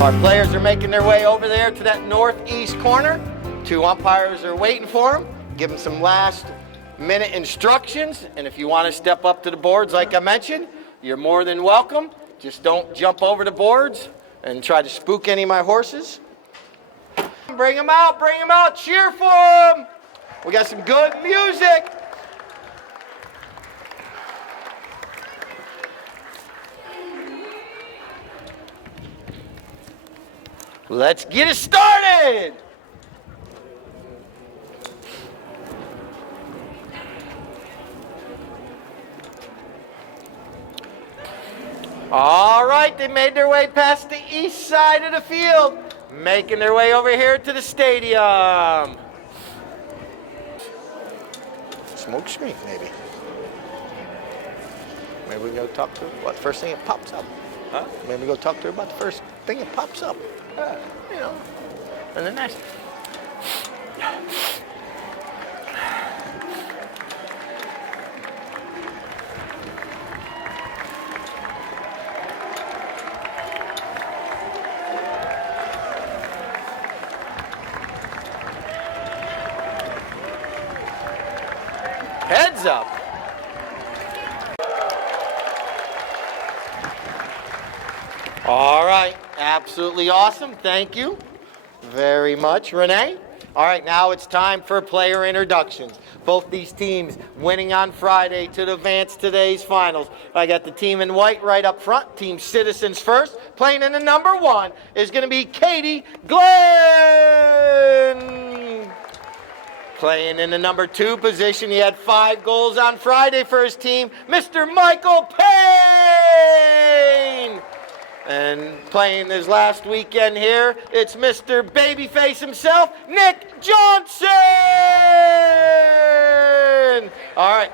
Our players are making their way over there to that northeast corner. 2 umpires are waiting for them. Give them some last minute instructions. And if you want to step up to the boards, like I mentioned, you're more than welcome. Just don't jump over the boards and try to spook any of my horses. Bring them out, cheer for them. We got some good music. Let's get it started. All right, they made their way past the east side of the field, making their way over here to the stadium. Smoke screen, maybe. Maybe we go talk to her. What, first thing that pops up? Huh? Maybe we go talk to her about the first thing that pops up. You know, and then nice. Heads up. All right, absolutely awesome. Thank you very much, Renee. All right, now it's time for player introductions. Both these teams winning on Friday to advance today's finals. I got the team in white right up front, Team Citizens first. Playing in the number 1 is going to be Katie Glenn. Playing in the number 2 position, he had 5 goals on Friday for his team, Mr. Michael Payne. And playing his last weekend here, it's Mr. Babyface himself, Nick Johnson. All right,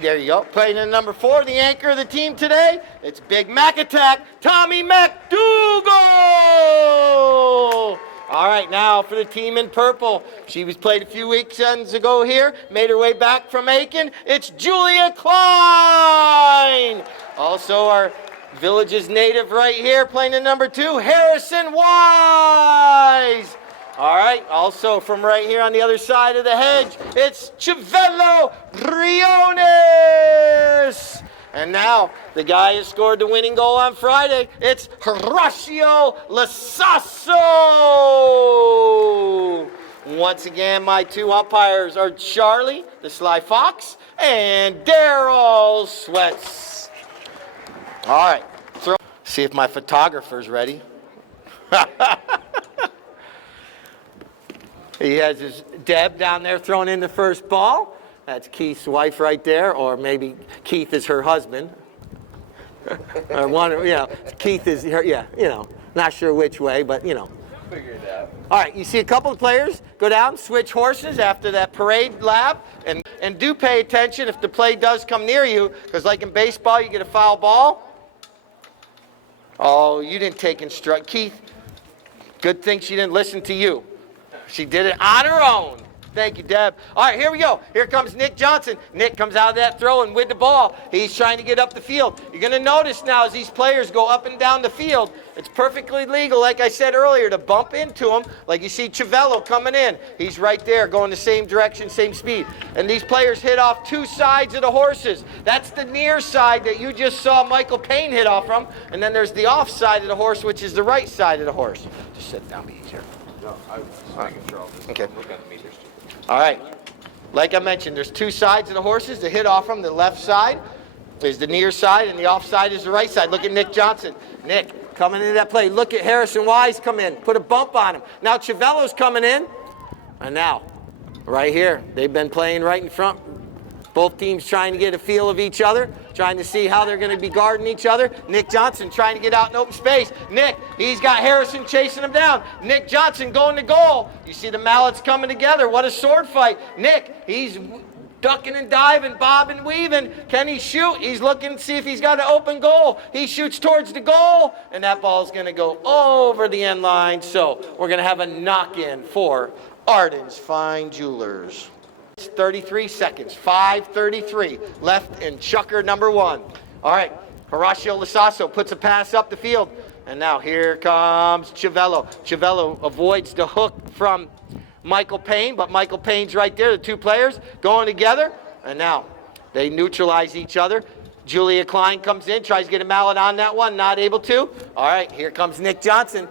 there you go. Playing in number 4, the anchor of the team today, it's Big Mac Attack, Tommy McDougal. All right, now for the team in purple. She was played a few weekends ago here, made her way back from Aiken. It's Julia Klein. Also our Village's native right here, playing in number 2, Harrison Wise. All right, also from right here on the other side of the hedge, it's Chivello Briones. And now, the guy who scored the winning goal on Friday, it's Horacio Lasasso. Once again, my 2 umpires are Charlie, the Sly Fox, and Daryl Sweats. All right, see if my photographer's ready. He has his Deb down there throwing in the first ball. That's Keith's wife right there, or maybe Keith is her husband. Or one, you know, Keith is her, yeah, you know, not sure which way, but you know. Figure it out. All right, you see a couple of players go down, switch horses after that parade lap, and do pay attention if the play does come near you, because like in baseball, you get a foul ball. Oh, you didn't take instruct. Keith, good thing she didn't listen to you. She did it on her own. Thank you, Deb. All right, here we go. Here comes Nick Johnson. Nick comes out of that throw and with the ball. He's trying to get up the field. You're going to notice now as these players go up and down the field, it's perfectly legal, like I said earlier, to bump into him. Like you see Chivello coming in. He's right there going the same direction, same speed. And these players hit off 2 sides of the horses. That's the near side that you just saw Michael Payne hit off from. And then there's the off side of the horse, which is the right side of the horse. Just sit down, be easier. No, I was making sure all this. Okay. Look at the meters. All right. Like I mentioned, there's 2 sides of the horses to hit off from. The left side is the near side, and the off side is the right side. Look at Nick Johnson. Nick coming into that play. Look at Harrison Wise come in. Put a bump on him. Now Chivello's coming in. And now, right here, they've been playing right in front. Both teams trying to get a feel of each other, trying to see how they're going to be guarding each other. Nick Johnson trying to get out in open space. Nick, he's got Harrison chasing him down. Nick Johnson going to goal. You see the mallets coming together. What a sword fight. Nick, he's ducking and diving, bobbing, weaving. Can he shoot? He's looking to see if he's got an open goal. He shoots towards the goal, and that ball's going to go over the end line. So we're going to have a knock-in for Arden's Fine Jewelers. 33 seconds, 5:33 left in chucker number 1. All right, Horacio Lasasso puts a pass up the field. And now here comes Chiavello. Chiavello avoids the hook from Michael Payne, but Michael Payne's right there. The two players going together. And now they neutralize each other. Julia Klein comes in, tries to get a mallet on that one, not able to. All right, here comes Nick Johnson.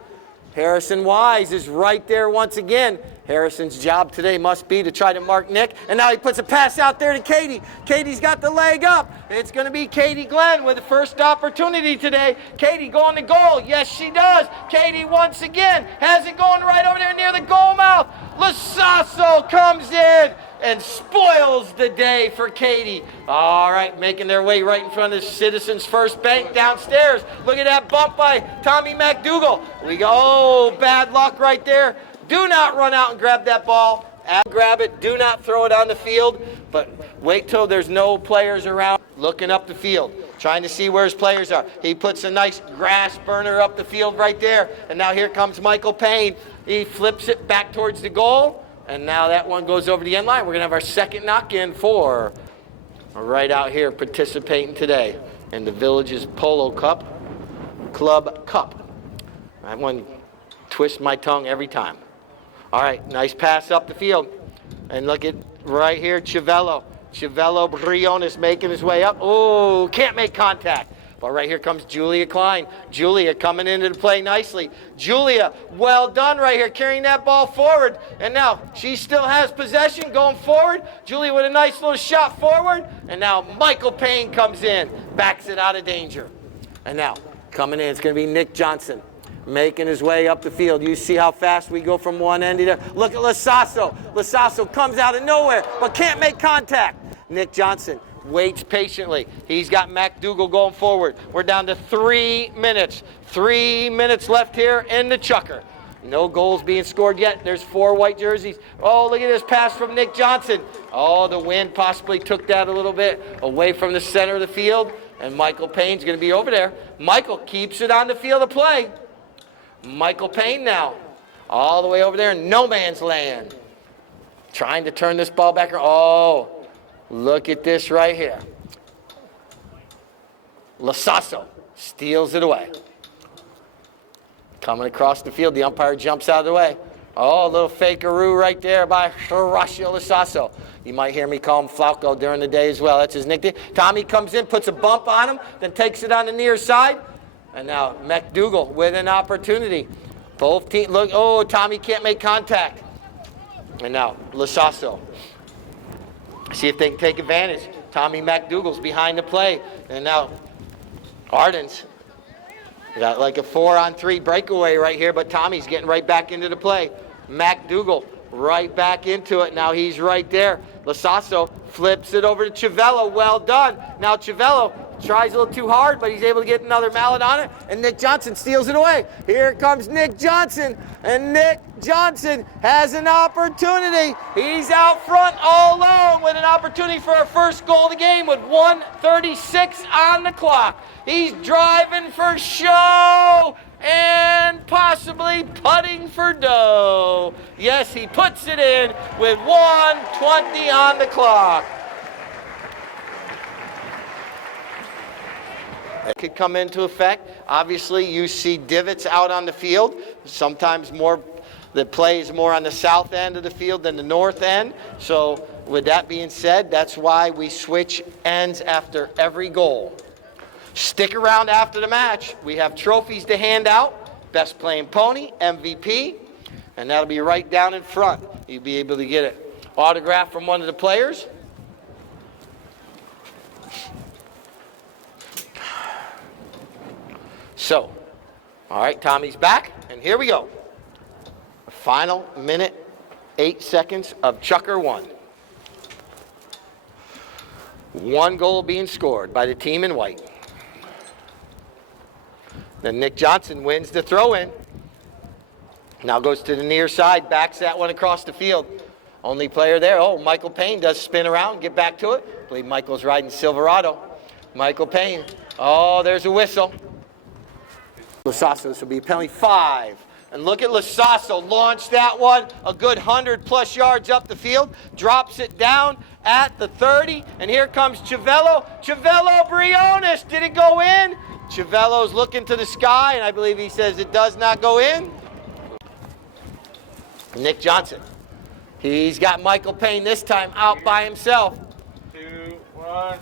Harrison Wise is right there once again. Harrison's job today must be to try to mark Nick. And now he puts a pass out there to Katie. Katie's got the leg up. It's going to be Katie Glenn with the first opportunity today. Katie going to goal. Yes, she does. Katie once again has it going right over there near the goal mouth. Lasasso comes in and spoils the day for Katie. All right, making their way right in front of Citizens First Bank downstairs. Look at that bump by Tommy McDougal. We go, oh, bad luck right there. Do not run out and grab that ball. Grab it. Do not throw it on the field. But wait till there's no players around. Looking up the field, trying to see where his players are. He puts a nice grass burner up the field right there. And now here comes Michael Payne. He flips it back towards the goal. And now that one goes over the end line. We're going to have our second knock-in for right out here participating today in the Village's Polo Club Cup. That one twists my tongue every time. All right, nice pass up the field. And look at right here, Chiavello. Chiavello Briones making his way up. Oh, can't make contact. But right here comes Julia Klein. Julia coming into the play nicely. Julia, well done right here, carrying that ball forward. And now she still has possession going forward. Julia with a nice little shot forward. And now Michael Payne comes in, backs it out of danger. And now coming in, it's going to be Nick Johnson making his way up the field. You see how fast we go from one end to the other. Look at Lasasso. Lasasso comes out of nowhere, but can't make contact. Nick Johnson waits patiently. He's got McDougal going forward. We're down to 3 minutes. 3 minutes left here in the chukker. No goals being scored yet. There's 4 white jerseys. Oh, look at this pass from Nick Johnson. Oh, the wind possibly took that a little bit away from the center of the field. And Michael Payne's going to be over there. Michael keeps it on the field of play. Michael Payne now. All the way over there in no man's land. Trying to turn this ball back around. Oh, look at this right here. Lasasso steals it away. Coming across the field, the umpire jumps out of the way. Oh, a little fakeroo right there by Horacio Lasasso. You might hear me call him Flauco during the day as well. That's his nickname. Tommy comes in, puts a bump on him, then takes it on the near side. And now McDougal with an opportunity. Both teams look. Oh, Tommy can't make contact. And now Lasasso. See if they can take advantage. Tommy McDougal's behind the play. And now Ardens got like a 4-on-3 breakaway right here, but Tommy's getting right back into the play. McDougal right back into it. Now he's right there. Lasasso flips it over to Chiavello. Well done. Now Chiavello tries a little too hard, but he's able to get another mallet on it, and Nick Johnson steals it away. Here comes Nick Johnson, and Nick Johnson has an opportunity. He's out front all alone with an opportunity for our first goal of the game with 1:36 on the clock. He's driving for show and possibly putting for dough. Yes, he puts it in with 1:20 on the clock. It could come into effect. Obviously, you see divots out on the field. Sometimes the play is more on the south end of the field than the north end. So with that being said, that's why we switch ends after every goal. Stick around after the match. We have trophies to hand out. Best playing pony, MVP, and that'll be right down in front. You'll be able to get it autographed from one of the players. So, all right, Tommy's back, and here we go. Final minute, 8 seconds of Chukker 1. 1 goal being scored by the team in white. Then Nick Johnson wins the throw-in. Now goes to the near side, backs that one across the field. Only player there. Oh, Michael Payne does spin around, get back to it. I believe Michael's riding Silverado. Michael Payne. Oh, there's a whistle. Lasasso, this will be penalty 5. And look at Lasasso launch that one a good 100+ yards up the field, drops it down at the 30, and here comes Chiavello. Chiavello Briones, did it go in? Chivello's looking to the sky, and I believe he says it does not go in. Nick Johnson. He's got Michael Payne this time out by himself. 2, 1.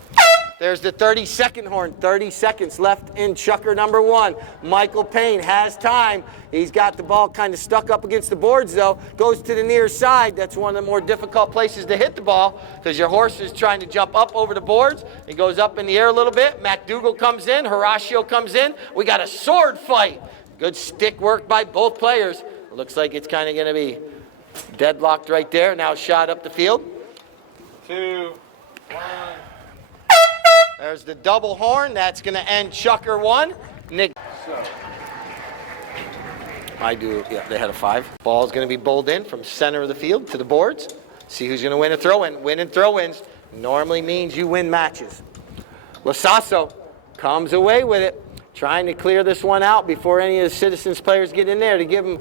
There's the 30-second horn. 30 seconds left in chukker number 1. Michael Payne has time. He's got the ball kind of stuck up against the boards, though. Goes to the near side. That's one of the more difficult places to hit the ball because your horse is trying to jump up over the boards. He goes up in the air a little bit. MacDougall comes in. Horatio comes in. We got a sword fight. Good stick work by both players. Looks like it's kind of going to be deadlocked right there. Now shot up the field. 2, 1. There's the double horn. That's going to end chukker 1. Nick. Yeah, they had a 5. Ball's going to be bowled in from center of the field to the boards. See who's going to win a throw-in. Winning throw-ins normally means you win matches. Lasasso comes away with it, trying to clear this one out before any of the Citizens players get in there to give him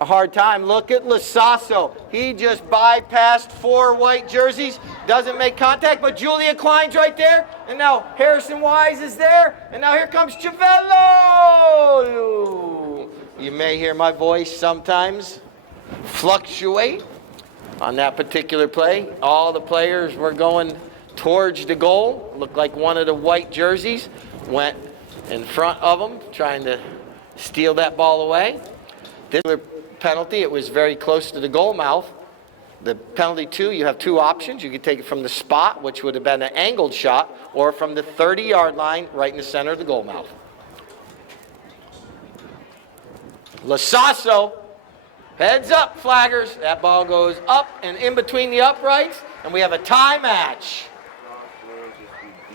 a hard time. Look at Lasasso. He just bypassed 4 white jerseys. Doesn't make contact, but Julia Klein's right there. And now Harrison Wise is there. And now here comes Chivello. You may hear my voice sometimes fluctuate on that particular play. All the players were going towards the goal. Looked like one of the white jerseys went in front of them, trying to steal that ball away. This penalty, it was very close to the goal mouth. The penalty 2, you have 2 options. You could take it from the spot, which would have been an angled shot, or from the 30-yard line right in the center of the goal mouth. Lasasso, heads up, flaggers. That ball goes up and in between the uprights, and we have a tie match.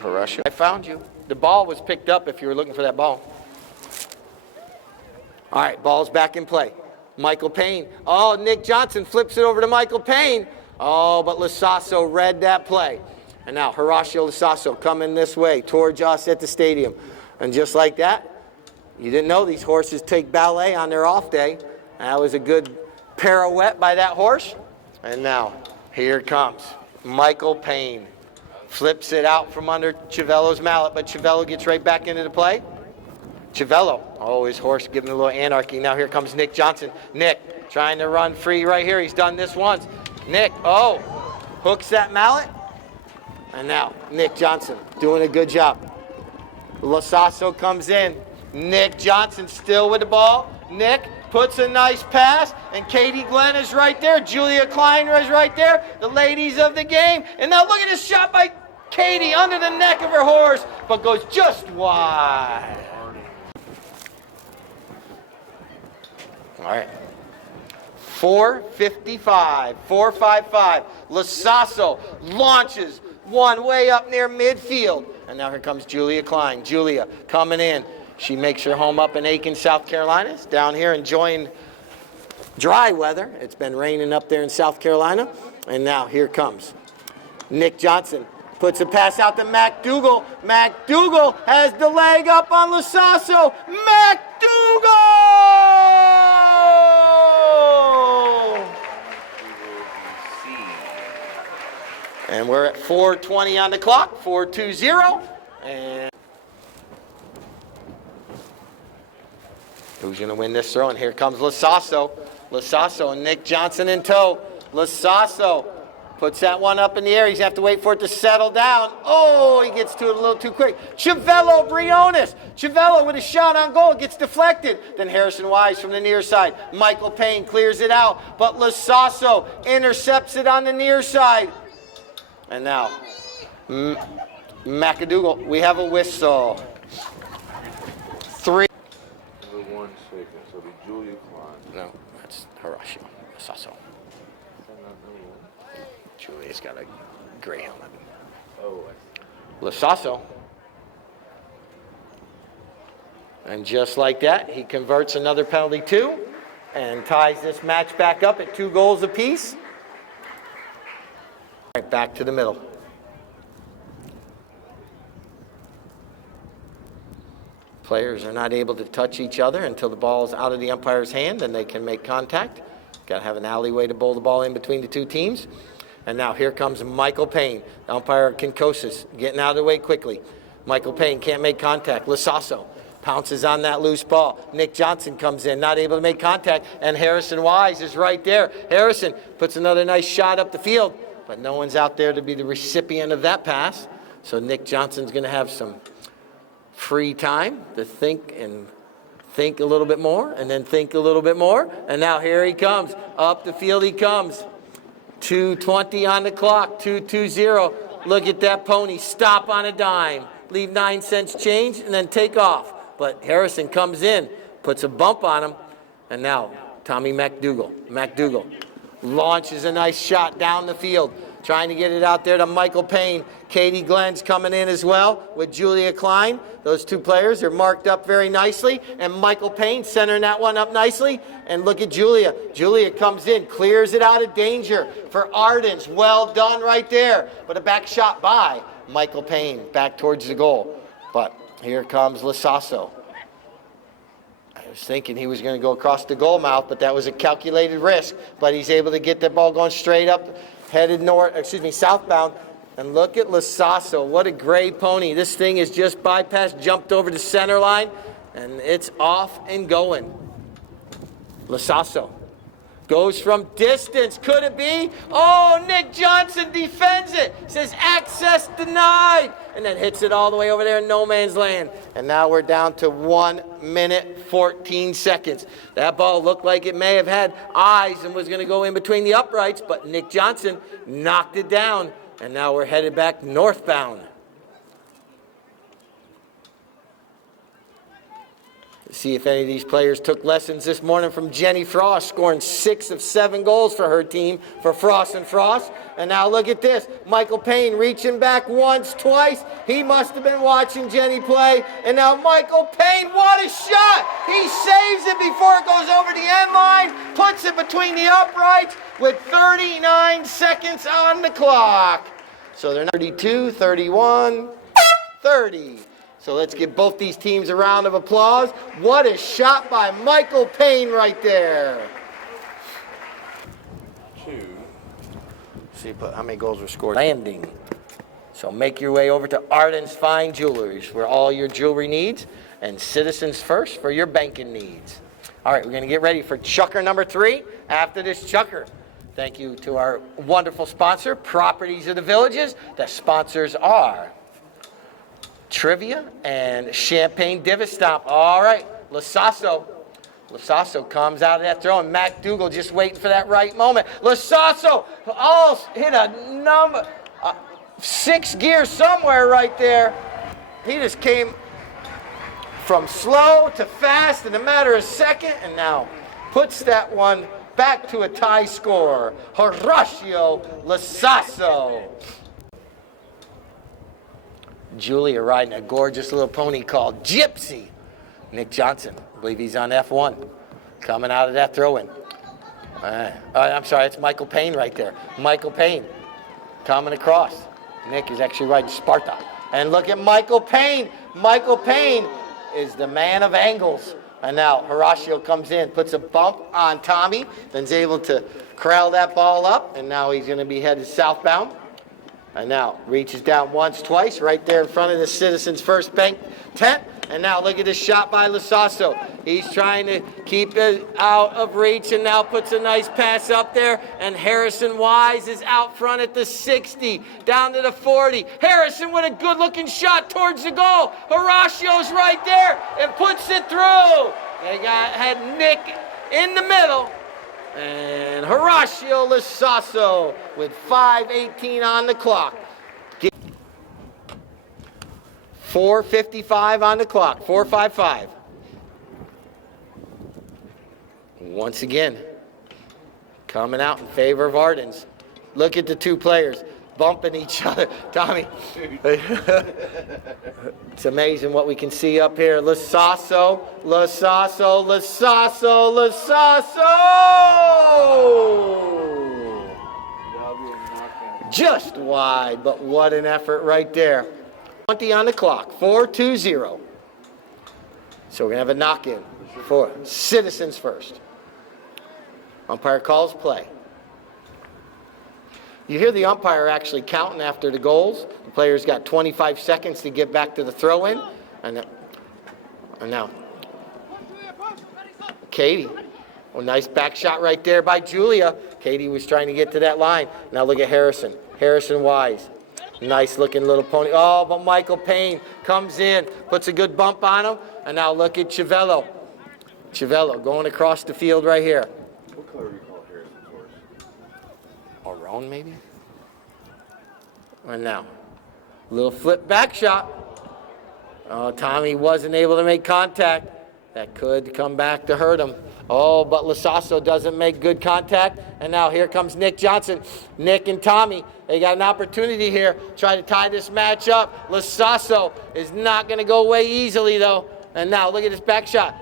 I found you. The ball was picked up if you were looking for that ball. All right, ball's back in play. Michael Payne. Oh, Nick Johnson flips it over to Michael Payne. Oh, but Lasasso read that play. And now Horatio Lasasso coming this way towards us at the stadium. And just like that, you didn't know these horses take ballet on their off day. That was a good pirouette by that horse. And now, here it comes. Michael Payne flips it out from under Chivello's mallet, but Chivello gets right back into the play. Chivello, oh, his horse giving a little anarchy. Now here comes Nick Johnson. Nick trying to run free right here. He's done this once. Nick, oh, hooks that mallet. And now Nick Johnson doing a good job. Lasasso comes in. Nick Johnson still with the ball. Nick puts a nice pass, and Katie Glenn is right there. Julia Klein is right there. The ladies of the game. And now look at this shot by Katie under the neck of her horse, but goes just wide. All right. 4:55, 4:55. Lasasso launches one way up near midfield. And now here comes Julia Klein. Julia coming in. She makes her home up in Aiken, South Carolina. It's down here enjoying dry weather. It's been raining up there in South Carolina. And now here comes Nick Johnson. Puts a pass out to MacDougall. MacDougall has the leg up on Lasasso. MacDougall! And we're at 4:20 on the clock, 4:20. And who's going to win this throw? And here comes Lasasso. Lasasso and Nick Johnson in tow. Lasasso puts that one up in the air. He's going to have to wait for it to settle down. Oh, he gets to it a little too quick. Chivello Briones. Chivello with a shot on goal. Gets deflected. Then Harrison Wise from the near side. Michael Payne clears it out. But Lasasso intercepts it on the near side. And now, MacDougall, we have a whistle. 3. Number 1 second, so the Julia Klein. No, that's Horatio Lasasso. Julia's got a gray helmet. Oh, Lasasso. And just like that, he converts another penalty 2 and ties this match back up at 2 goals apiece. Right back to the middle. Players are not able to touch each other until the ball is out of the umpire's hand, and they can make contact. Got to have an alleyway to bowl the ball in between the 2 teams. And now here comes Michael Payne, the umpire Kinkosis, getting out of the way quickly. Michael Payne can't make contact. Lasasso pounces on that loose ball. Nick Johnson comes in, not able to make contact, and Harrison Wise is right there. Harrison puts another nice shot up the field, but no one's out there to be the recipient of that pass. So Nick Johnson's going to have some free time to think a little bit more, and then think a little bit more. And now here he comes. Up the field he comes. 2:20 on the clock, 2:20. Look at that pony. Stop on a dime. Leave 9 cents change, and then take off. But Harrison comes in, puts a bump on him, and now Tommy McDougal launches a nice shot down the field, trying to get it out there to Michael Payne. Katie Glenn's coming in as well with Julia Klein. Those two players are marked up very nicely, and Michael Payne centering that one up nicely. And look at Julia. Julia comes in, clears it out of danger for Ardens. Well done right there. But a back shot by Michael Payne back towards the goal. But here comes Lasasso. I was thinking he was going to go across the goal mouth, but that was a calculated risk. But he's able to get the ball going straight up, headed southbound. And look at Lasasso. What a great pony. This thing is just bypassed, jumped over the center line, and it's off and going. Lasasso goes from distance. Could it be? Oh, Nick Johnson defends it. Says access denied. And then hits it all the way over there in no man's land. And now we're down to 1 minute, 14 seconds. That ball looked like it may have had eyes and was going to go in between the uprights, but Nick Johnson knocked it down. And now we're headed back northbound. See if any of these players took lessons this morning from Jenny Frost, scoring 6 of 7 goals for her team for Frost and Frost. And now look at this. Michael Payne reaching back once, twice. He must have been watching Jenny play. And now Michael Payne, what a shot! He saves it before it goes over the end line, puts it between the uprights with 39 seconds on the clock. So they're 32, 31, 30. So let's give both these teams a round of applause. What a shot by Michael Payne right there. 2. See how many goals were scored. Landing. So make your way over to Arden's Fine Jewelers for all your jewelry needs, and Citizens First for your banking needs. All right, we're going to get ready for chukker number 3 after this chukker. Thank you to our wonderful sponsor, Properties of the Villages. The sponsors are Trivia and Champagne Divot Stomp. All right, Lasasso comes out of that throw, and McDougal just waiting for that right moment. Lasasso hit a number, 6 gears somewhere right there. He just came from slow to fast in a matter of a second, and now puts that one back to a tie score. Horacio Lasasso. Julia riding a gorgeous little pony called Gypsy. Nick Johnson, I believe he's on F1, coming out of that throw-in. I'm sorry, it's Michael Payne right there. Michael Payne coming across. Nick is actually riding Sparta. And look at Michael Payne. Michael Payne is the man of angles. And now Horacio comes in, puts a bump on Tommy, then's able to corral that ball up, and now he's going to be headed southbound. And now reaches down once, twice, right there in front of the Citizens First Bank tent. And now look at this shot by Lasasso. He's trying to keep it out of reach, and now puts a nice pass up there. And Harrison Wise is out front at the 60, down to the 40. Harrison with a good-looking shot towards the goal. Horacio's right there and puts it through. They had Nick in the middle. And Horacio Lasasso with 5:18 on the clock. 4:55 on the clock, 4:55. Once again, coming out in favor of Ardens. Look at the two players bumping each other. Tommy, it's amazing what we can see up here. Lasasso. Just wide, but what an effort right there. 20 on the clock, 4-2-0. So we're going to have a knock-in for Citizens First. Umpire calls play. You hear the umpire actually counting after the goals. The player's got 25 seconds to get back to the throw-in. And now, Katie. Oh, nice back shot right there by Julia. Katie was trying to get to that line. Now look at Harrison. Harrison Wise. Nice looking little pony. Oh, but Michael Payne comes in, puts a good bump on him. And now look at Chivello. Chivello going across the field right here. What color do you call Harrison's horse? Around maybe? And now, little flip back shot. Oh, Tommy wasn't able to make contact. That could come back to hurt him. Oh, but Lasasso doesn't make good contact. And now here comes Nick Johnson. Nick and Tommy, they got an opportunity here. Try to tie this match up. Lasasso is not going to go away easily, though. And now look at this back shot.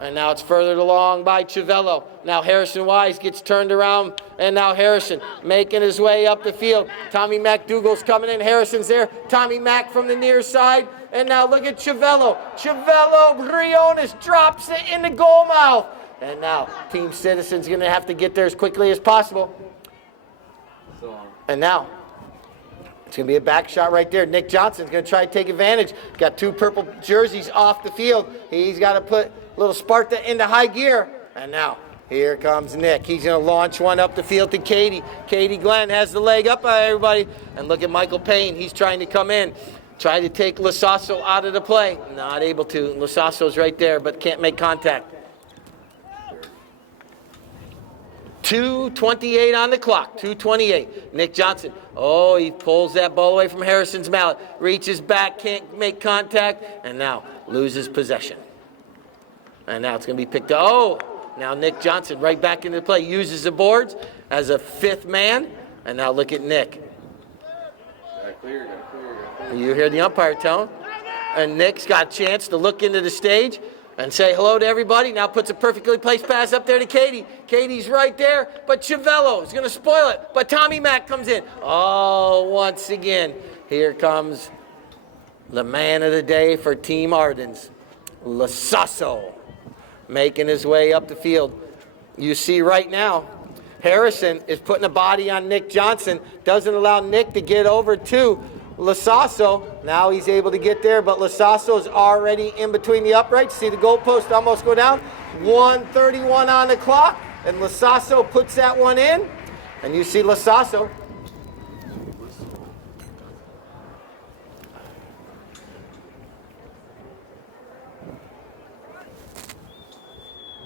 And now it's furthered along by Chivello. Now Harrison Wise gets turned around. And now Harrison making his way up the field. Tommy McDougal's coming in. Harrison's there. Tommy Mack from the near side. And now look at Chivello. Chivello Briones drops it in the goal mouth. And now Team Citizen's going to have to get there as quickly as possible. And now it's going to be a back shot right there. Nick Johnson's going to try to take advantage. Got two purple jerseys off the field. He's got to put little Sparta into high gear. And now here comes Nick. He's going to launch one up the field to Katie. Katie Glenn has the leg up by everybody. And look at Michael Payne. He's trying to come in. Try to take Lasasso out of the play. Not able to. Lasasso's right there, but can't make contact. 2:28 on the clock. 2:28. Nick Johnson. Oh, he pulls that ball away from Harrison's mallet. Reaches back, can't make contact, and now loses possession. And now it's going to be picked up. Oh, now Nick Johnson right back into the play. Uses the boards as a fifth man. And now look at Nick. Got clear. You hear the umpire tell him. And Nick's got a chance to look into the stage and say hello to everybody. Now puts a perfectly placed pass up there to Katie. Katie's right there, but Chivello is going to spoil it. But Tommy Mack comes in. Oh, once again, here comes the man of the day for Team Ardens, Lasasso, making his way up the field. You see right now, Harrison is putting a body on Nick Johnson, doesn't allow Nick to get over to Lasasso. Now he's able to get there, but Lasasso is already in between the uprights. See the goalpost almost go down. 1:31 on the clock, and Lasasso puts that one in. And you see Lasasso.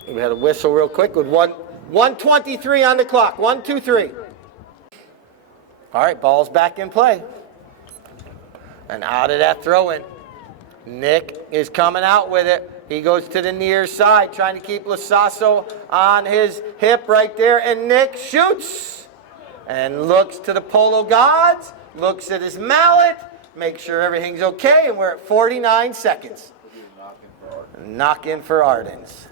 We had a whistle real quick with 1:23 on the clock. 1, 2, 3. All right, ball's back in play. And out of that throw-in, Nick is coming out with it. He goes to the near side, trying to keep Lasasso on his hip right there. And Nick shoots and looks to the Polo gods, looks at his mallet, makes sure everything's okay, and we're at 49 seconds. Knock in for Ardens.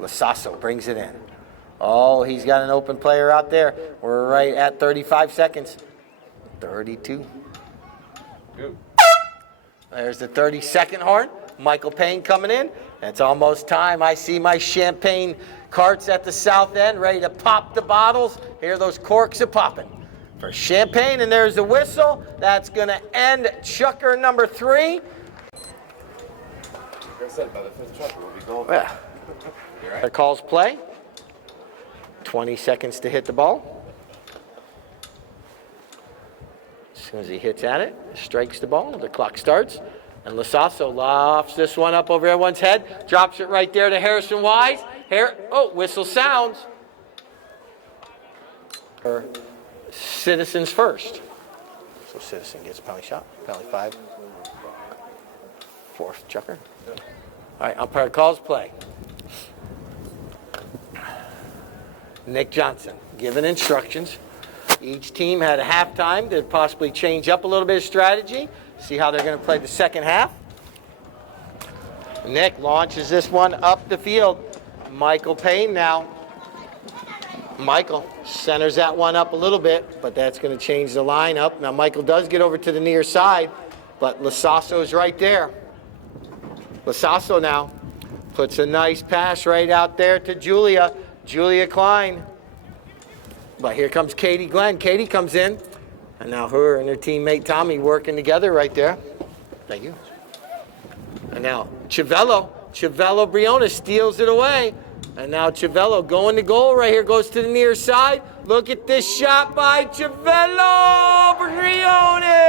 Lasasso brings it in. Oh, he's got an open player out there. We're right at 35 seconds. 32. Go. There's the 30-second horn. Michael Payne coming in. It's almost time. I see my champagne carts at the south end ready to pop the bottles. Hear those corks are popping for champagne, and there's the whistle. That's going to end chucker number 3. Like I said, by the fifth chucker, we'll be going. Yeah. It calls play. 20 seconds to hit the ball. As soon as he hits at it, strikes the ball, the clock starts. And Lasasso lofts this one up over everyone's head, drops it right there to Harrison Wise. Whistle sounds. For Citizens first. So Citizen gets a penalty shot, penalty 5. Fourth chucker. All right, umpire calls play. Nick Johnson giving instructions. Each team had a halftime to possibly change up a little bit of strategy, see how they're going to play the second half. Nick launches this one up the field. Michael Payne now. Michael centers that one up a little bit, but that's going to change the lineup. Now Michael does get over to the near side, but Lasasso's right there. Lasasso now Puts a nice pass right out there to Julia. Julia Klein. But here comes Katie Glenn. Katie comes in. And now her and her teammate Tommy working together right there. Thank you. And now Chivello Briones steals it away. And now Chivello going to goal right here. Goes to the near side. Look at this shot by Chivello Briones.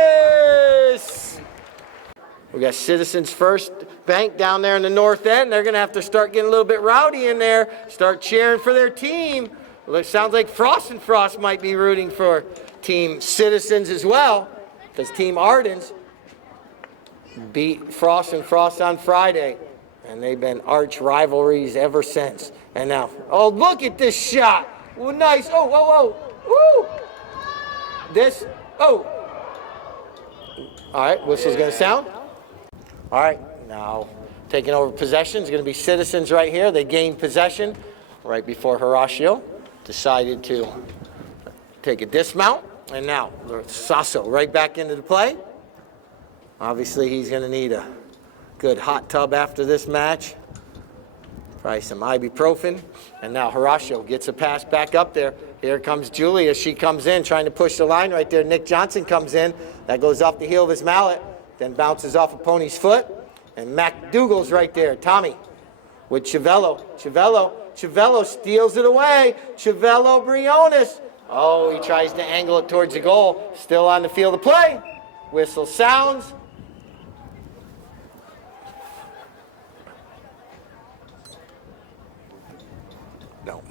We got Citizens First Bank down there in the north end. They're going to have to start getting a little bit rowdy in there. Start cheering for their team. It sounds like Frost and Frost might be rooting for Team Citizens as well. Because Team Ardens beat Frost and Frost on Friday. And they've been arch rivalries ever since. And now, oh, look at this shot. Ooh, nice. Oh, whoa, whoa. Woo. This, oh. All right, whistle's going to sound. All right, now taking over possession is going to be Citizens right here. They gained possession right before Horacio decided to take a dismount. And now Sasso right back into the play. Obviously, he's going to need a good hot tub after this match. Probably some ibuprofen. And now Horacio gets a pass back up there. Here comes Julia. She comes in trying to push the line right there. Nick Johnson comes in. That goes off the heel of his mallet. Then bounces off a pony's foot. And MacDougall's right there. Tommy with Chivello. Chivello steals it away. Chivello Briones. Oh, he tries to angle it towards the goal. Still on the field of play. Whistle sounds. No.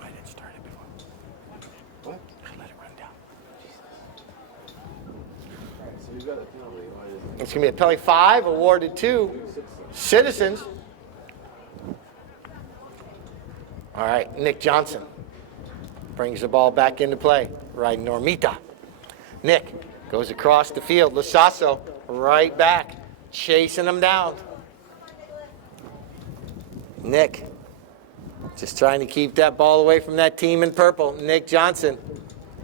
I didn't start it before. What? I let it run down. So you got a penalty. Why is it? It's going to be a penalty 5 awarded to Citizens. All right, Nick Johnson brings the ball back into play. Right, Normita. Nick goes across the field. Lasasso right back, chasing him down. Nick just trying to keep that ball away from that team in purple. Nick Johnson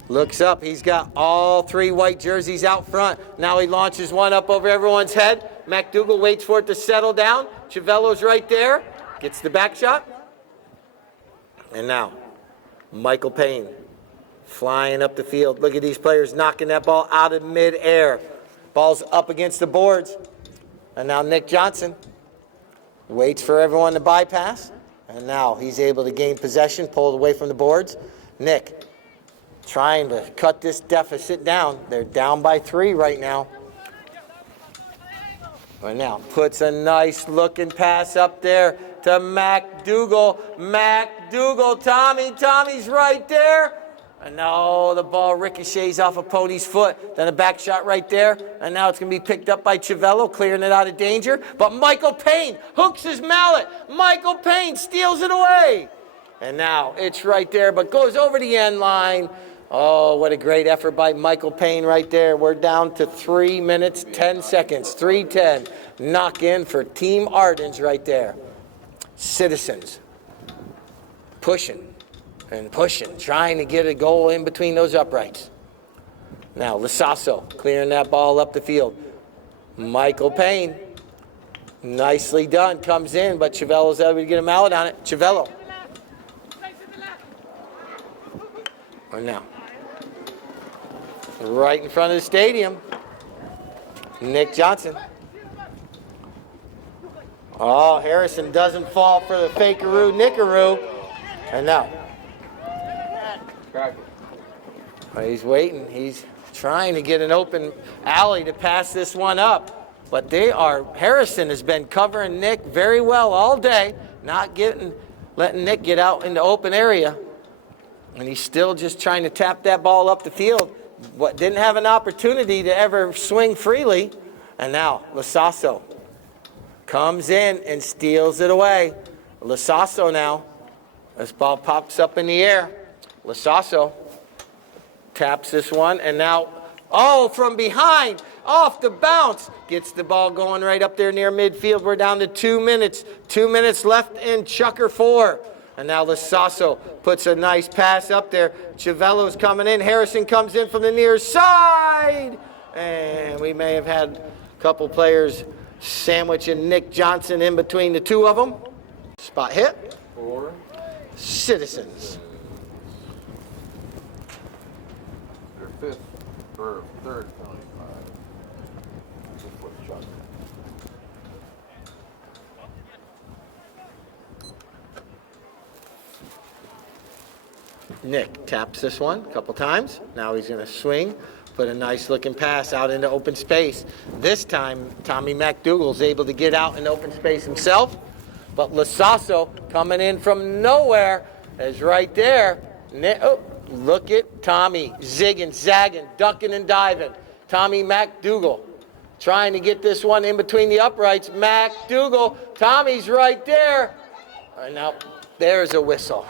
looks up. He's got all 3 white jerseys out front. Now he launches one up over everyone's head. MacDougall waits for it to settle down. Chivello's right there. Gets the back shot. And now, Michael Payne flying up the field. Look at these players knocking that ball out of midair. Ball's up against the boards. And now Nick Johnson waits for everyone to bypass. And now he's able to gain possession, pulled away from the boards. Nick trying to cut this deficit down. They're down by 3 right now. And now puts a nice looking pass up there to MacDougall. MacDougall, Tommy's right there. And now the ball ricochets off of Pony's foot. Then a back shot right there. And now it's going to be picked up by Chivello, clearing it out of danger. But Michael Payne hooks his mallet. Michael Payne steals it away. And now it's right there, but goes over the end line. Oh, what a great effort by Michael Payne right there. We're down to 3 minutes, 10 seconds. 3:10. Knock in for Team Ardens right there. Citizens pushing and pushing, trying to get a goal in between those uprights. Now Lasasso clearing that ball up the field. Michael Payne, nicely done, comes in, but Chivello's able to get a mallet on it. Chivello. And now, right in front of the stadium, Nick Johnson. Oh, Harrison doesn't fall for the fakeroo nickaroo. And now, he's waiting. He's trying to get an open alley to pass this one up. But Harrison has been covering Nick very well all day, letting Nick get out in the open area. And he's still just trying to tap that ball up the field. Didn't have an opportunity to ever swing freely. And now Lasasso comes in and steals it away. Lasasso now. This ball pops up in the air. Lasasso taps this one. And now, from behind, off the bounce. Gets the ball going right up there near midfield. We're down to 2 minutes. 2 minutes left in Chucker 4. And now Lasasso puts a nice pass up there. Chivello's coming in. Harrison comes in from the near side. And we may have had a couple players Sandwiching Nick Johnson in between the two of them. Spot hit. 4. Citizens. Their 5th or 3rd penalty flag. Good foot shot. Nick taps this one a couple times. Now he's going to swing, put a nice looking pass out into open space. This time, Tommy McDougal's able to get out in open space himself. But Lasasso coming in from nowhere is right there. Oh, look at Tommy zigging, zagging, ducking and diving. Tommy McDougal trying to get this one in between the uprights. McDougal, Tommy's right there. All right, now there's a whistle.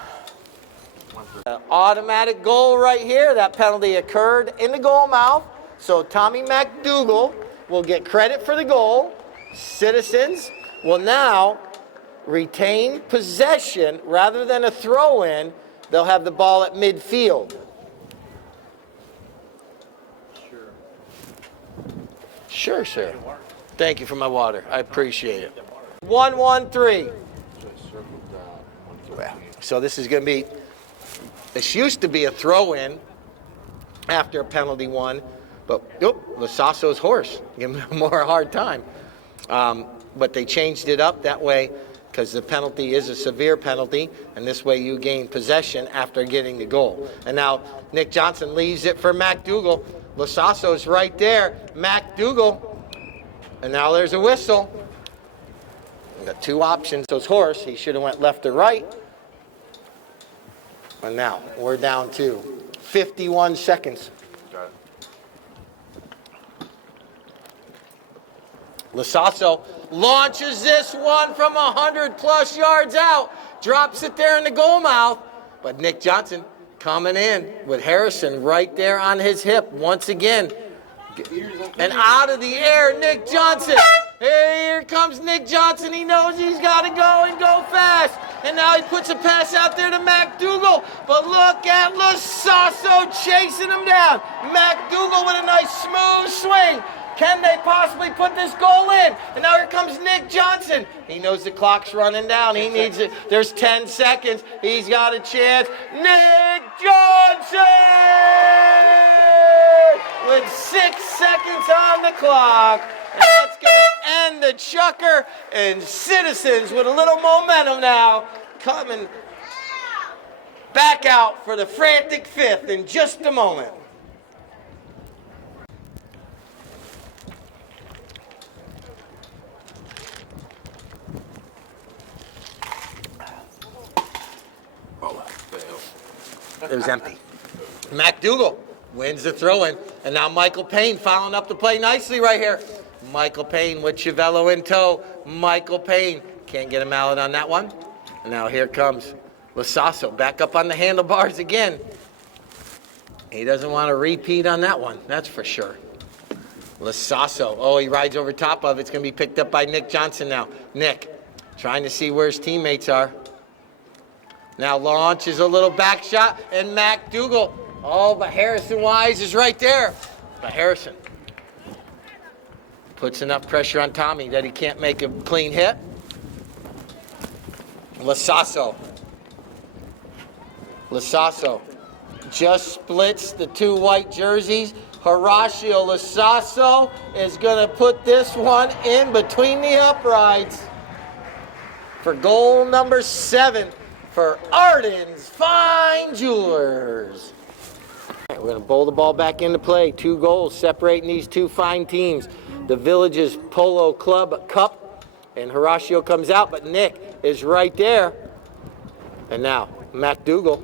Automatic goal right here. That penalty occurred in the goal mouth. So Tommy McDougal will get credit for the goal. Citizens will now retain possession rather than a throw-in. They'll have the ball at midfield. Sure, sir. Thank you for my water. I appreciate it. 1-1-3. So this is going to be, this used to be a throw-in after a penalty one, but Lasasso's horse, give him more a hard time. But they changed it up that way because the penalty is a severe penalty, and this way you gain possession after getting the goal. And now Nick Johnson leaves it for McDougal. Lasasso's right there. McDougal. And now there's a whistle. We got two options. So his horse, he should have went left or right. And now we're down to 51 seconds. Lasasso launches this one from 100+ yards out, drops it there in the goal mouth, but Nick Johnson coming in with Harrison right there on his hip once again. And out of the air, Nick Johnson. Here comes Nick Johnson. He knows he's got to go and go fast. And now he puts a pass out there to McDougal. But look at Lasasso chasing him down. McDougal with a nice smooth swing. Can they possibly put this goal in? And now here comes Nick Johnson. He knows the clock's running down. He needs it. There's 10 seconds. He's got a chance. Nick Johnson! With 6 seconds on the clock. And that's going to end the chucker. And Citizens with a little momentum now coming back out for the frantic 5th in just a moment. It was empty. McDougal wins the throw-in, and now Michael Payne following up the play nicely right here. Michael Payne with Chiavello in tow. Michail Payne can't get a mallet on that one. And now here comes Lasasso back up on the handlebars again. He doesn't want to repeat on that one, that's for sure. Lasasso, oh, he rides over top of it. It's going to be picked up by Nick Johnson now. Nick trying to see where his teammates are. Now launches a little back shot, and McDougal. Oh, but Harrison Wise is right there. But Harrison puts enough pressure on Tommy that he can't make a clean hit. Lasasso just splits the two white jerseys. Horacio Lasasso is going to put this one in between the uprights for goal number 7. For Arden's Fine Jewelers. We're going to bowl the ball back into play. 2 goals separating these two fine teams. The Village's Polo Club Cup. And Horacio comes out, but Nick is right there. And now, McDougal.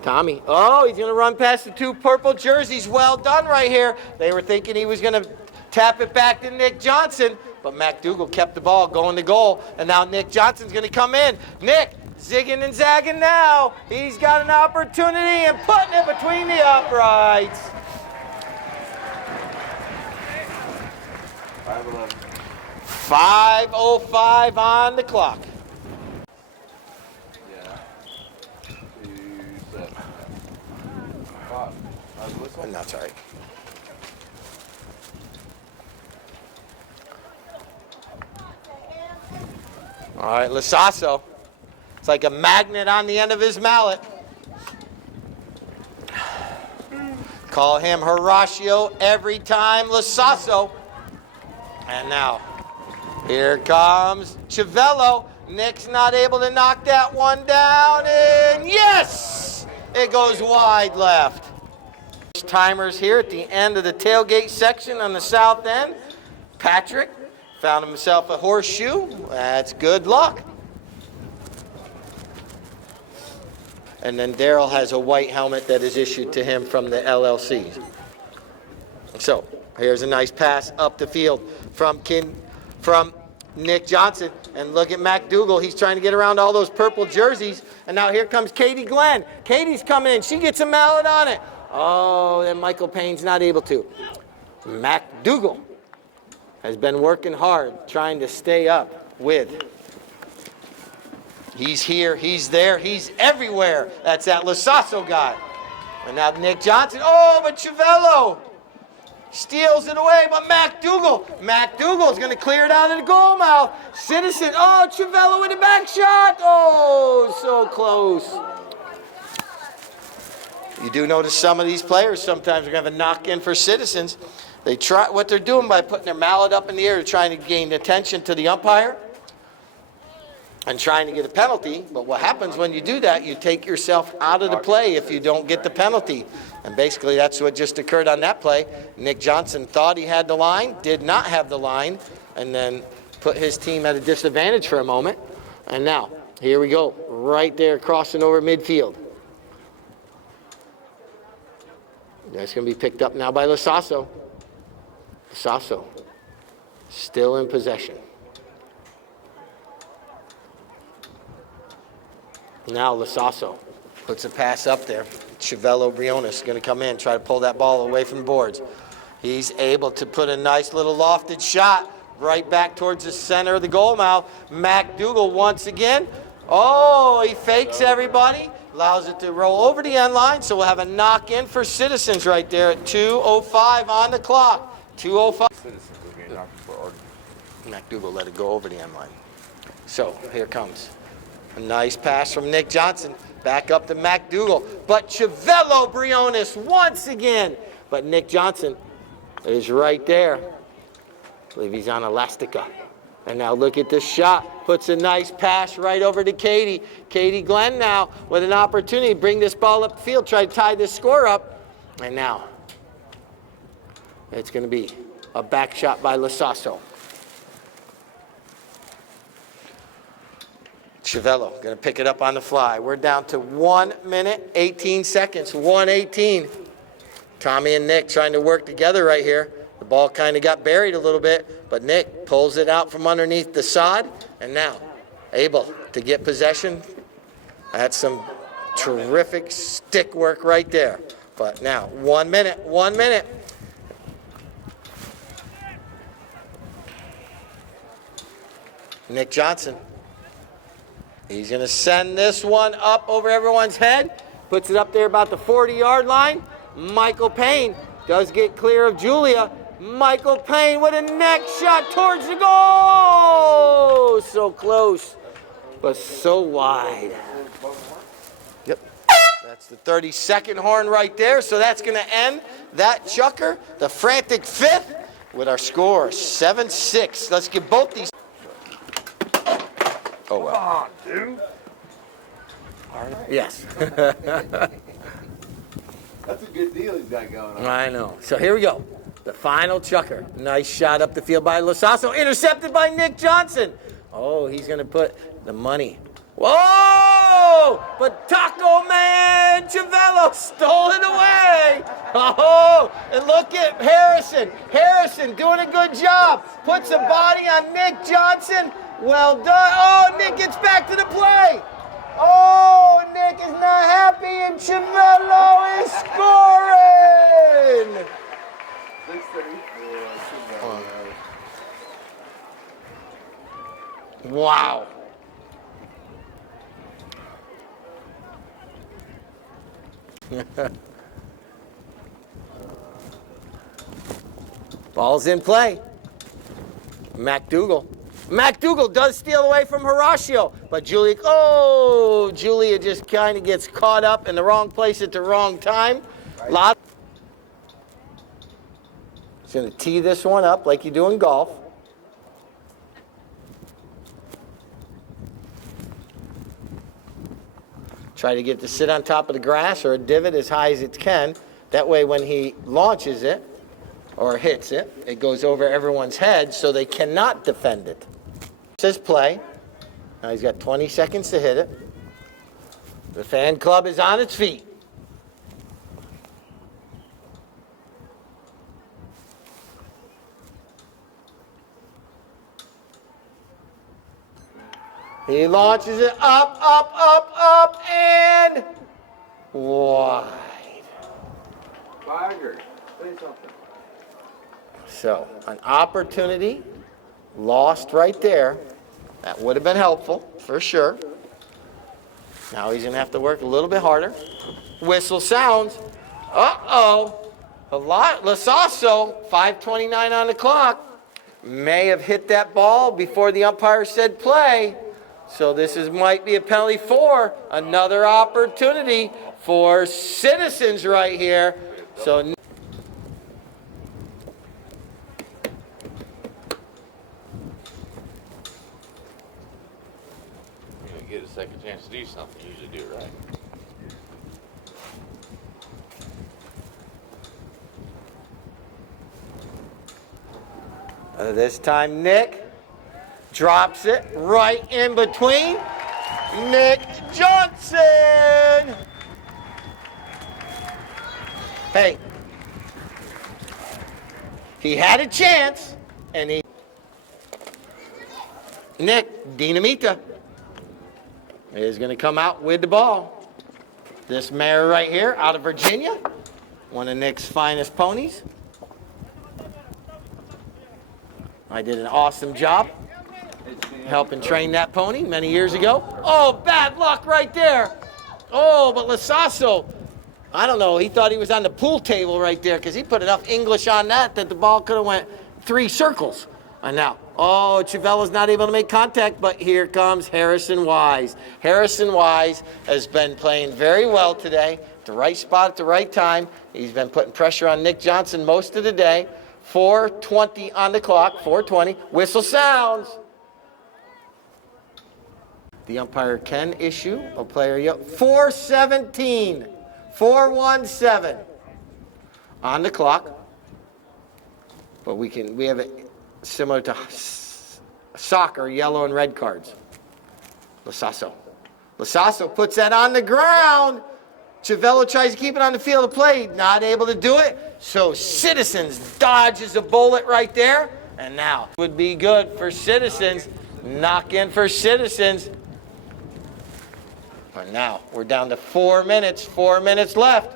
Tommy. Oh, he's going to run past the 2 purple jerseys. Well done right here. They were thinking he was going to tap it back to Nick Johnson. But McDougal kept the ball going to goal. And now Nick Johnson's going to come in. Nick zigging and zagging now. He's got an opportunity and putting it between the uprights. 5:11. 5:05 on the clock. Yeah. 2-7. 5. And that's all right. All right, Lasasso. It's like a magnet on the end of his mallet. Call him Horatio every time, Lasasso. And now, here comes Chivello. Nick's not able to knock that one down, and yes! It goes wide left. Timers here at the end of the tailgate section on the south end. Patrick found himself a horseshoe. That's good luck. And then Daryl has a white helmet that is issued to him from the LLC. So here's a nice pass up the field from Nick Johnson. And look at McDougal. He's trying to get around all those purple jerseys. And now here comes Katie Glenn. Katie's coming in. She gets a mallet on it. Oh, and Michael Payne's not able to. McDougal has been working hard trying to stay up with. He's here, he's there, he's everywhere. That's that Lasasso guy. And now Nick Johnson. Oh, but Chivello steals it away, but McDougal's going to clear it out of the goal mouth. Citizen. Oh, Chivello with a back shot. Oh, so close. You do notice some of these players sometimes are going to have a knock-in for Citizens. They try what they're doing by putting their mallet up in the air, trying to gain attention to the umpire and trying to get a penalty. But what happens when you do that, you take yourself out of the play if you don't get the penalty. And basically that's what just occurred on that play. Nick Johnson thought he had the line, did not have the line, and then put his team at a disadvantage for a moment. And now, here we go, right there crossing over midfield. That's going to be picked up now by Lasasso. Lasasso still in possession. Now Lasasso puts a pass up there. Chivello Briones is going to come in, try to pull that ball away from the boards. He's able to put a nice little lofted shot right back towards the center of the goal mouth. McDougal once again. Oh, he fakes everybody. Allows it to roll over the end line, so we'll have a knock-in for Citizens right there at 2:05 on the clock. 2:05. Citizens will be knocked for order. McDougal let it go over the end line. So here comes a nice pass from Nick Johnson. Back up to McDougal. But Chivello Briones once again. But Nick Johnson is right there. I believe he's on Elastica. And now look at this shot. Puts a nice pass right over to Katie. Katie Glenn now with an opportunity to bring this ball up the field, try to tie this score up. And now it's going to be a back shot by Lasasso. Chivello going to pick it up on the fly. We're down to 1 minute, 18 seconds, 1:18. Tommy and Nick trying to work together right here. The ball kind of got buried a little bit, but Nick pulls it out from underneath the sod, and now able to get possession. That's some terrific stick work right there. But now, 1 minute, 1 minute. Nick Johnson. He's going to send this one up over everyone's head. Puts it up there about the 40-yard line. Michael Payne does get clear of Julia. Michael Payne with a neck shot towards the goal. So close, but so wide. Yep. That's the 30-second horn right there. So that's going to end that chucker, the frantic fifth, with our score 7-6. Let's give both these. Oh, well. Come on, dude. Yes. That's a good deal he's got going on. I know. So here we go. The final chucker. Nice shot up the field by Lasasso. Intercepted by Nick Johnson. Oh, he's going to put the money. Whoa! But Taco Man Chivello stole it away. Oh, and look at Harrison. Harrison doing a good job. Puts a body on Nick Johnson. Well done. Oh, Nick gets back to the play. Oh, Nick is not happy, and Chivello is scoring. 6:34. Wow. Ball's in play. McDougal McDougal does steal away from Horacio, but Julia just kind of gets caught up in the wrong place at the wrong time. He's going to tee this one up like you do in golf. Try to get to sit on top of the grass or a divot as high as it can. That way when he launches it or hits it, it goes over everyone's head so they cannot defend it. It says play. Now he's got 20 seconds to hit it. The fan club is on its feet. He launches it up, and wide. Tiger, say something. So, an opportunity lost right there. That would have been helpful, for sure. Now he's going to have to work a little bit harder. Whistle sounds. Uh-oh. Lasasso, 5:29 on the clock, may have hit that ball before the umpire said play. So this might be a penalty for another opportunity for Citizens right here. So You get a second chance to do something, you usually do it right. This time Nick drops it right in between. Nick Johnson! Hey, he had a chance, and Nick Dinamita is going to come out with the ball. This mare right here out of Virginia, one of Nick's finest ponies. I did an awesome job helping train that pony many years ago. Oh, bad luck right there. Oh, but Lasasso, I don't know, he thought he was on the pool table right there because he put enough English on that the ball could have went 3 circles. And now, Chiavello's not able to make contact, but here comes Harrison Wise. Harrison Wise has been playing very well today, the right spot at the right time. He's been putting pressure on Nick Johnson most of the day. 4:20 on the clock, 4:20. Whistle sounds. The umpire can issue a player yellow. 4:17. 4:17 on the clock. But we have it similar to soccer, yellow and red cards. Lasasso puts that on the ground. Chiavello tries to keep it on the field of play, not able to do it. So Citizens dodges a bullet right there. And now would be good for Citizens. Knock in for Citizens. And now we're down to 4 minutes. 4 minutes left.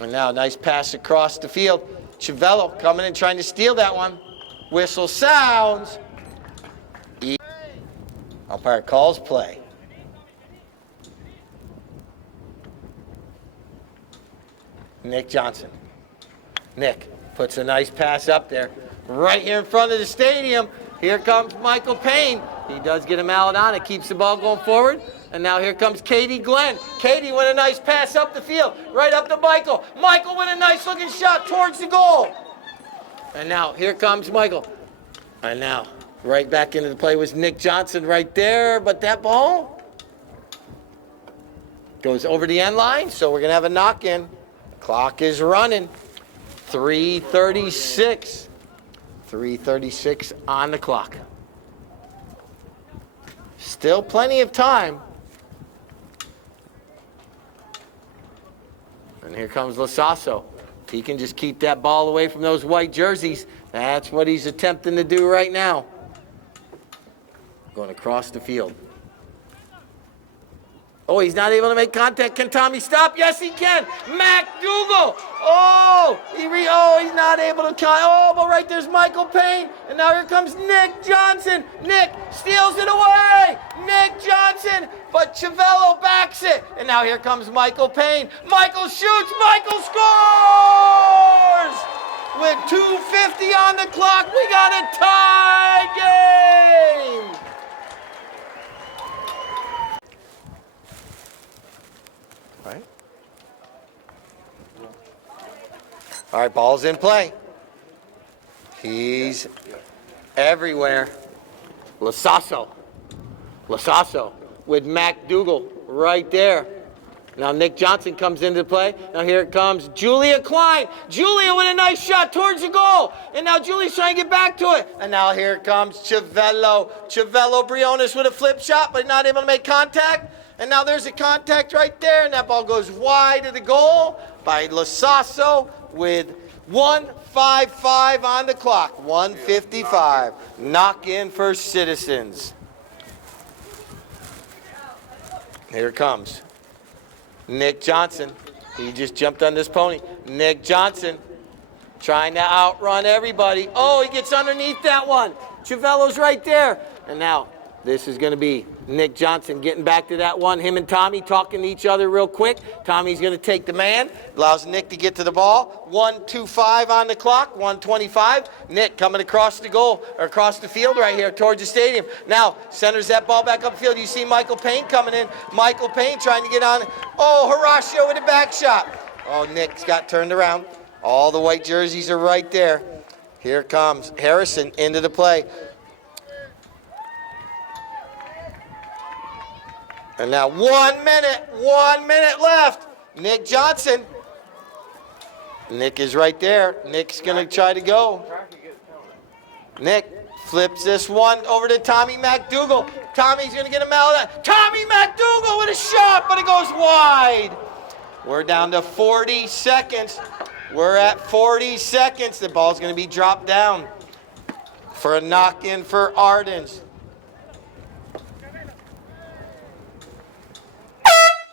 And now nice pass across the field. Chiavello coming in trying to steal that one. Whistle sounds. Umpire calls play. Nick Johnson. Nick puts a nice pass up there. Right here in front of the stadium. Here comes Michael Payne. He does get a mallet on. It keeps the ball going forward. And now here comes Katie Glenn. Katie with a nice pass up the field. Right up to Michael. Michael with a nice looking shot towards the goal. And now here comes Michael. And now right back into the play was Nick Johnson right there. But that ball goes over the end line. So we're going to have a knock-in. Clock is running. 3:36. 3:36 on the clock. Still plenty of time. And here comes Lasasso. He can just keep that ball away from those white jerseys. That's what he's attempting to do right now. Going across the field. Oh, he's not able to make contact. Can Tommy stop? Yes, he can. McDougal. He's not able to. But right there's Michael Payne. And now here comes Nick Johnson. Nick steals it away. Nick Johnson. But Chiavello backs it. And now here comes Michael Payne. Michael shoots. Michael scores. with 2:50 on the clock. We got a tie game. All right, ball's in play. He's everywhere. Lasasso with MacDougall right there. Now Nick Johnson comes into play. Now here it comes Julia Klein. Julia with a nice shot towards the goal. And now Julia's trying to get back to it. And now here it comes Civello. Civello Briones with a flip shot, but not able to make contact. And now there's a contact right there. And that ball goes wide of the goal by Lasasso with 1:55 on the clock. 1:55. Knock in for Citizens. Here it comes. Nick Johnson. He just jumped on this pony. Nick Johnson trying to outrun everybody. Oh, he gets underneath that one. Civello's right there. And now this is going to be Nick Johnson getting back to that one. Him and Tommy talking to each other real quick. Tommy's going to take the man. Allows Nick to get to the ball. 1:25 on the clock. 1:25. Nick coming across the goal, or across the field right here towards the stadium. Now centers that ball back upfield. You see Michael Payne coming in. Michael Payne trying to get on. Oh, Horacio with a back shot. Oh, Nick's got turned around. All the white jerseys are right there. Here comes Harrison into the play. And now 1 minute left. Nick Johnson. Nick is right there. Nick's going to try to go. Nick flips this one over to Tommy MacDougall. Tommy's going to get him out of that. Tommy MacDougall with a shot, but it goes wide. We're down to 40 seconds. We're at 40 seconds. The ball's going to be dropped down for a knock-in for Ardens.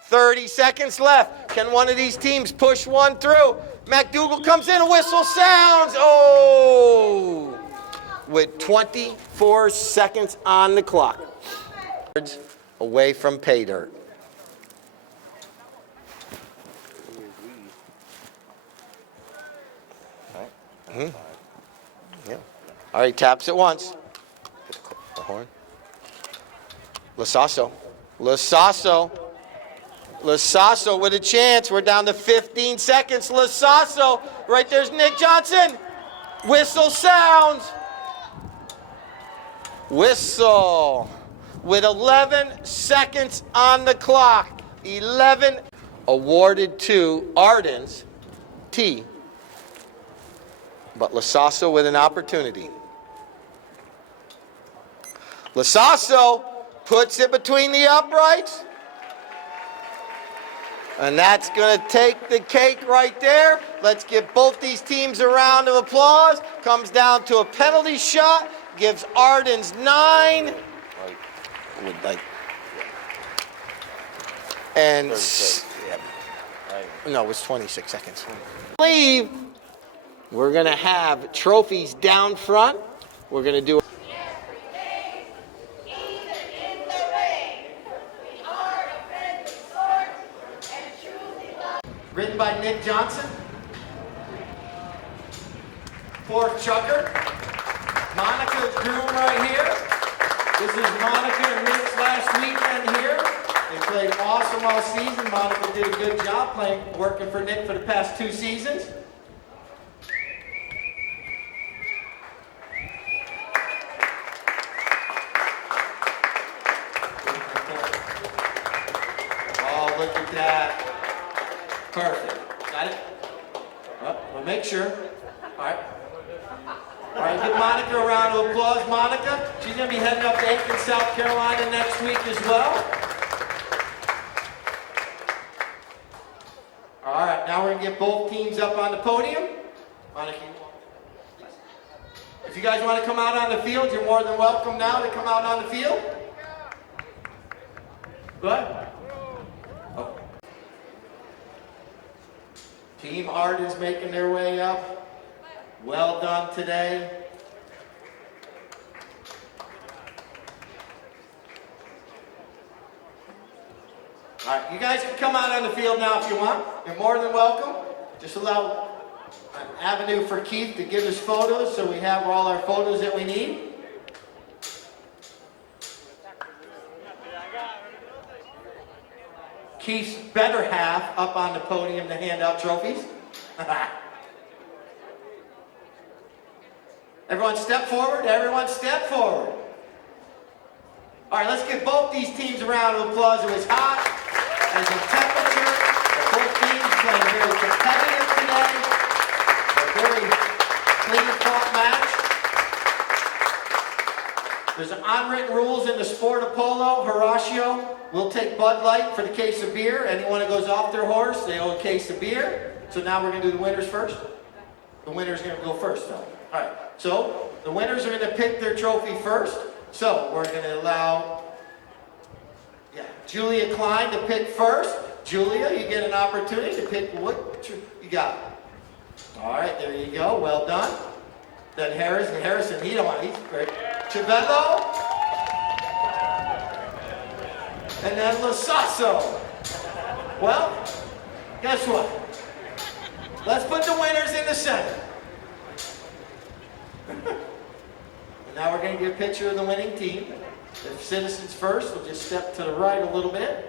30 seconds left. Can one of these teams push one through? MacDougall comes in, a whistle sounds. Oh! With 24 seconds on the clock. Away from pay dirt. Mm-hmm. Yeah. All right, taps it once. The horn. Lasasso with a chance. We're down to 15 seconds. Lasasso, right there's Nick Johnson. Whistle sounds. Whistle with 11 seconds on the clock. 11 awarded to Ardens T. But Lasasso with an opportunity. Lasasso puts it between the uprights. And that's going to take the cake right there. Let's give both these teams a round of applause. Comes down to a penalty shot. Gives Ardens 9. And no, it was 26 seconds. Leave. We're going to have trophies down front. We're going to do written by Nick Johnson. Fourth chucker. Monica's groom right here. This is Monica and Nick's last weekend here. They played awesome all season. Monica did a good job working for Nick for the past 2 seasons. Oh, look at that. Perfect. Got it? We'll make sure. All right. All right, give Monica a round of applause. Monica, she's going to be heading up to Aiken, South Carolina next week as well. All right, now we're going to get both teams up on the podium. Monica, if you guys want to come out on the field, you're more than welcome now to come out on the field. Go ahead. Oh. Team Ardens making their way up. Well done today. All right, you guys can come out on the field now if you want. You're more than welcome. Just allow an avenue for Keith to give us photos, so we have all our photos that we need. Keith's better half up on the podium to hand out trophies. Everyone step forward, everyone step forward. All right, let's give both these teams a round of applause. It was hot, as in temperature. Both teams playing very competitive today. A very clean fought match. There's unwritten rules in the sport of polo. Horatio will take Bud Light for the case of beer. Anyone that goes off their horse, they owe a case of beer. So now we're going to do the winners first. The winner's going to go first, though. All right, so the winners are going to pick their trophy first. So we're going to allow Julia Klein to pick first. Julia, you get an opportunity to pick what you got. All right, there you go. Well done. Then Harrison, he's great. Chivello. And then Lasasso. Well, guess what? Let's put the winners in the center. And now we're going to get a picture of the winning team. If Citizens first, we'll just step to the right a little bit.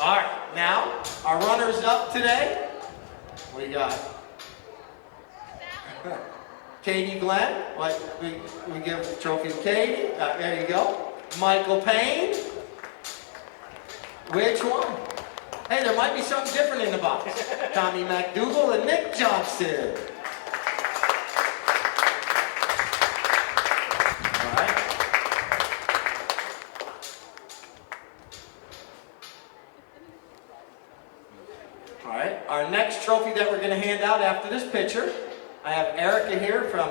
All right, now our runners up today. What do you got? Katie Glenn. We give the trophy to Katie. There you go. Michael Payne. Which one? Hey, there might be something different in the box. Tommy McDougal and Nick Johnson. All right. All right. Our next trophy that we're going to hand out after this picture, I have Erica here from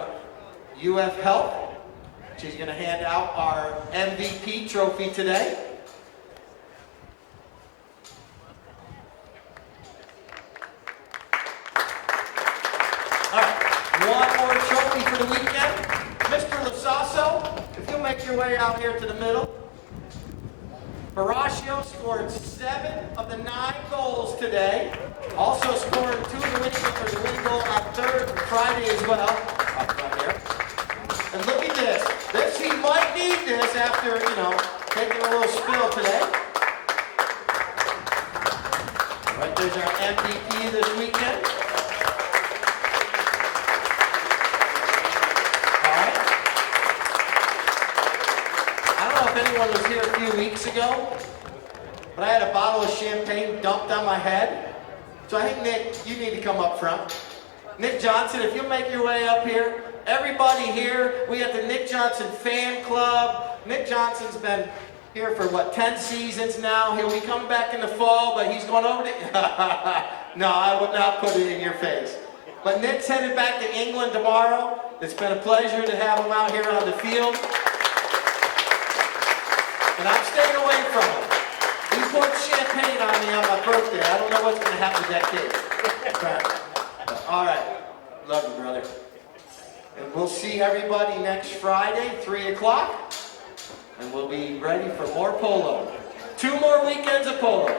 UF Health. She's going to hand out our MVP trophy today. All right, one more trophy for the weekend. Mr. Lasasso, if you'll make your way out here to the middle. Horatio scored 7 of the 9 goals today. Also scored 2 of the winning goal on Friday as well. Up front here. And look at this. He might need this after, taking a little spill today. All right, there's our MVP this weekend. All right. I don't know if anyone was here a few weeks ago, but I had a bottle of champagne dumped on my head. So I think, Nick, you need to come up front. Nick Johnson, if you'll make your way up here. Everybody here, we got the Nick Johnson fan club. Nick Johnson's been here for, 10 seasons now. He'll be coming back in the fall, but he's going over to... No, I would not put it in your face. But Nick's headed back to England tomorrow. It's been a pleasure to have him out here on the field. And I'm staying away from him. He poured champagne on me on my birthday. I don't know what's going to happen to that cake. All right. Love you, brother. And we'll see everybody next Friday, 3 o'clock. And we'll be ready for more polo. 2 more weekends of polo.